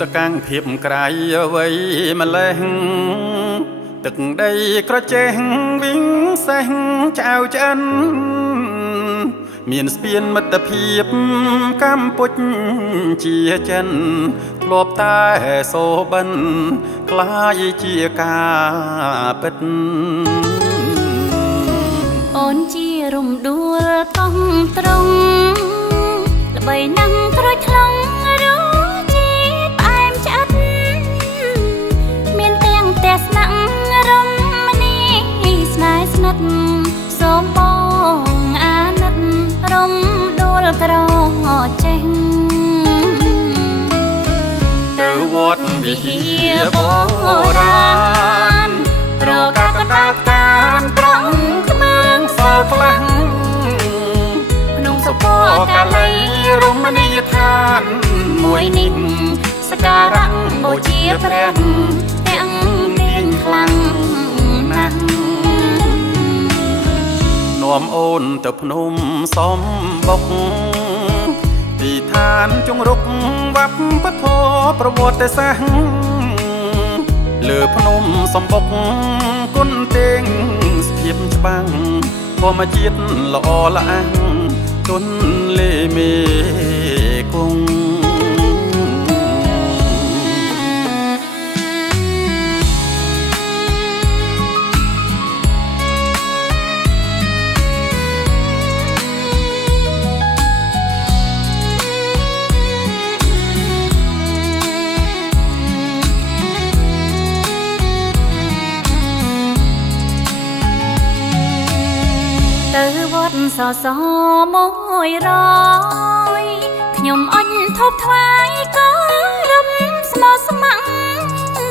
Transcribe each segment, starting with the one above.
តកាំងភាពក្រៃអ្វីម្លេះទឹកដីក្រចេះវិញសេះចៅឆ្អិនមានស្ពានមិត្តភាពកម្ពុជាចិនធ្លាប់តែសូបិនក្លាយជាការពិតអូនជារំដួលកោះត្រង់ល្បីណាំក្រូចថ្លង់រសជាតិផ្អែមឆ្អិនមានទាំងផ្ទះស្នាក់រមណីស្នេហ៍ស្និទ្ធសូមបងអាណិតរំដួលក្រចេះទៅវត្តវិហារបុរាណរកកណ្ដាលតានត្រង់ក្មើងសល់ខ្លះក្នុងសុពកាលីរមណីយដ្ឋានមួយនេះសក្ការៈបូជាព្រះទាំងទាញខ្លាំងណាស់នាំអូនទៅភ្នំសំបុកទីឋានជង្រុកវប្បធម៌ប្រវត្តិសាស្ត្រលើភ្នំសំបុកគុនទេងស្ភាពច្បាំងធម្មជាតិល្អល្អះទុនលេមេគង់ទៅវត្តសសមួយរយខ្ញុំអញធប់ថ្វាយក៏រំស្មោះស្ម័គ្រ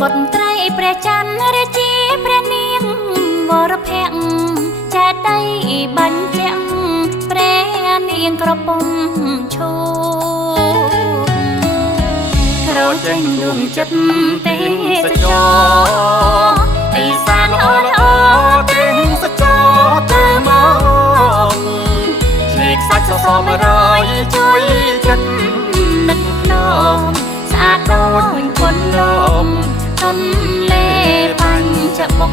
បុត្រីព្រះច័ន្ទរាជាព្រះនាងវរភ័ក្រចេតិយបញ្ជាក់ព្រះនាងក្រពុំឈូក្រចេញដួងចិត្តទេសចរអេសានល្អល្អទេសចរទៅមកឆ្នេរខ្សាច់សសរ100ជួយចិត្តនឹកភ្នំស្អាតដូចគុនលំទន្លេបញ្ចបុក